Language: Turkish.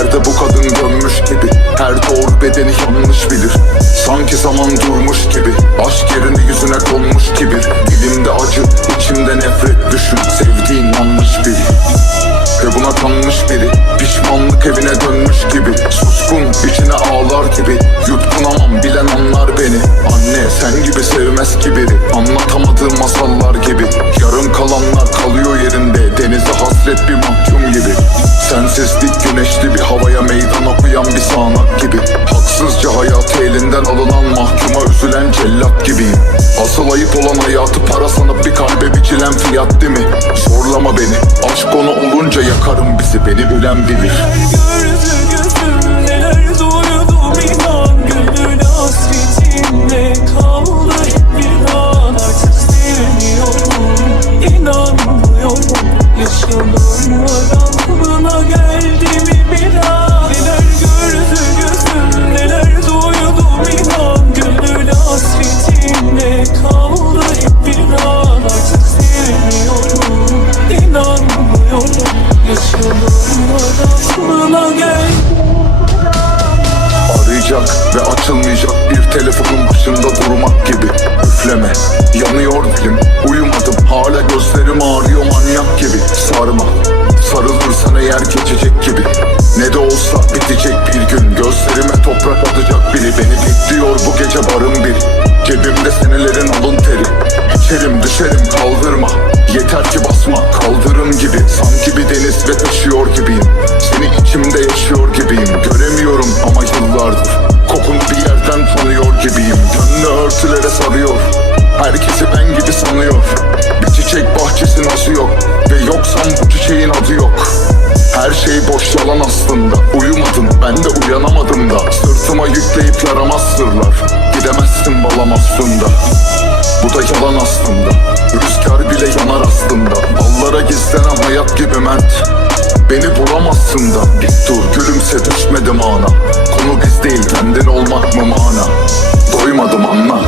yerde bu kadın gömmüş gibi. Her doğru bedeni yanlış bilir. Sanki zaman durmuş gibi. Aşk yerine yüzüne konmuş kibir Dilimde acı, içimde nefret. Düşün Sevdiğin yanlış biri. Ve buna kanmış biri. Pişmanlık evine dönmüş gibi. Suskun içine ağlar gibi. Yutkunamam bilen anlar beni. Anne sen gibi sevmez ki biri. Anlatamadığım masallar bizi Beni bilen bilir Arayacak ve açılmayacak bir telefonun başında durmak gibi. Üfleme, yanıyor dilim Uyumadım. Hala gözlerim ağrıyor manyak gibi. Sarma, sarılırsan eğer geçecek gibi. Ne de olsa bitecek bir gün. Gözlerime toprak atacak biri Beni bekliyor bu gece barın bir. Cebimde senelerin alın teri. İçerim düşerim kaldırma. Yeter ki basma kaldırım Örtülere sarıyor. Herkesi ben gibi sanıyor. Bir çiçek bahçesi nasıl yok. Ve yoksam bu çiçeğin adı yok. Her şey boş yalan aslında. Uyumadım ben de uyanamadım da. Sırtıma yükleyip yaramaz sırlar. Gidemezsin balam aslında Bu da yalan aslında. Rüzgar bile yanar aslında. Ballara gizlenen hayat gibi mert. Beni bulamazsın da. Dik dur gülümse düşmedim ana. Konu biz değil kendin olmak mı mana Doymadım anla